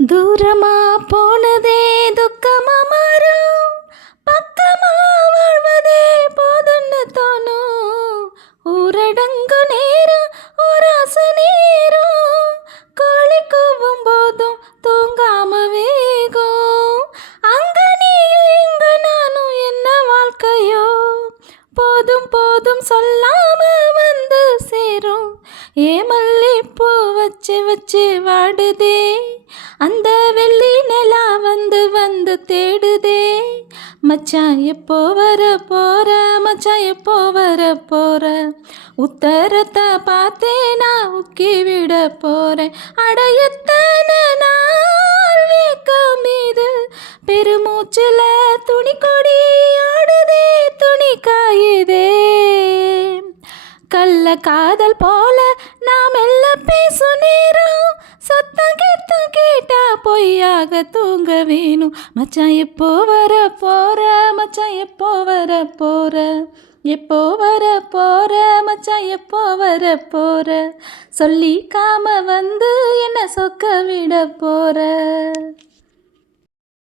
தூரமா போனதே துக்கமா மாறும், பக்கமா வாழ்வதே போதுன்னு தோணும். ஊரடங்கு நேரம் ஒரு ஆசை நேரம், கோழி கூவும் போதும் தூங்காம வேகும். அங்க நீயும் இங்க நானும் என்ன வாழ்க்கையோ, போதும் போதும் சொல்லாம வந்து சேரும். ஏமல்லிப்பூ வச்சு வச்சு வாடுதே, அந்த வெள்ளி நிலா வந்து வந்து தேடுதே. மச்சான் எப்போ வர போற, மச்சான் எப்போ வர போற, உத்தரத்தை பார்த்தே நான் உக்கி விட போறேன். அடையத்தன நாள் வேக்கம் மீது பெருமூச்சுல துணி கொடி ஆடுதே, துணி காயுதே. கள்ள காதல் போல நாம் எல்லாம் பேசும் நேரம், சத்தம் கேட்டா பொய்யாக தூங்க வேணும். மச்சான் எப்போ வர போற, மச்சான் எப்போ வர போற, எப்போ வர போற, மச்சான் எப்போ வர போற, சொல்லிக்காம வந்து என்ன சொக்க விட போற.